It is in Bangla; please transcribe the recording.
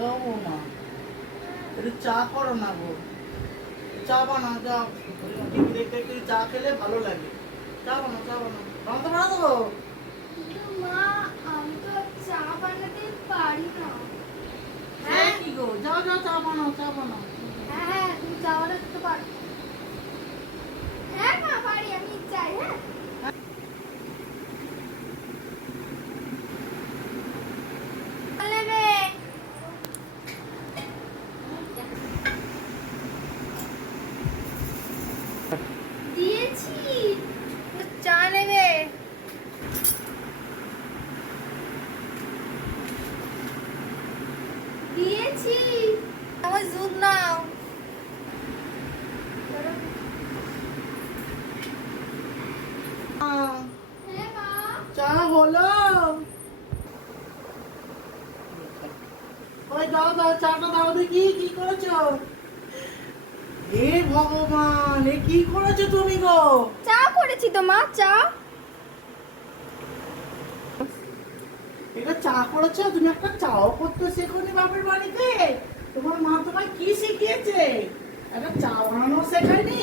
গো মা, একটু চা করো না গো, চা বানাও, চা টিভি দেখতে একটু চা খেলে ভালো লাগে। চা বানাও, চা বানাও, বানাতে পারো তো? কিন্তু মা, আমি তো চা বানাতে পারি না। হ্যাঁ কি গো, যাও যাও চা বানাও, চা বানাও। হ্যাঁ হ্যাঁ, তুমি চা বানাতে তো পারো। হ্যাঁ মা, পারি, আমি চাই। হ্যাঁ নেবে দিয়েছি, চা নেবে দিয়েছি, আমার দুধ নাও। হ্যাঁ মা, চা হলো? ওই দাও দাও, চাটা দাও দেখি, কি করেছো? হে ভগবান, এ কি করেছো তুমি গো? চা করেছি তো মা, চা। এটা চা করেছো? তুমি একটা চাও করতে শেখোনি বাপের বাড়িতে? তোমার মা তোমায় কি শিখিয়েছে? একটা চা বানানো শেখায়নি?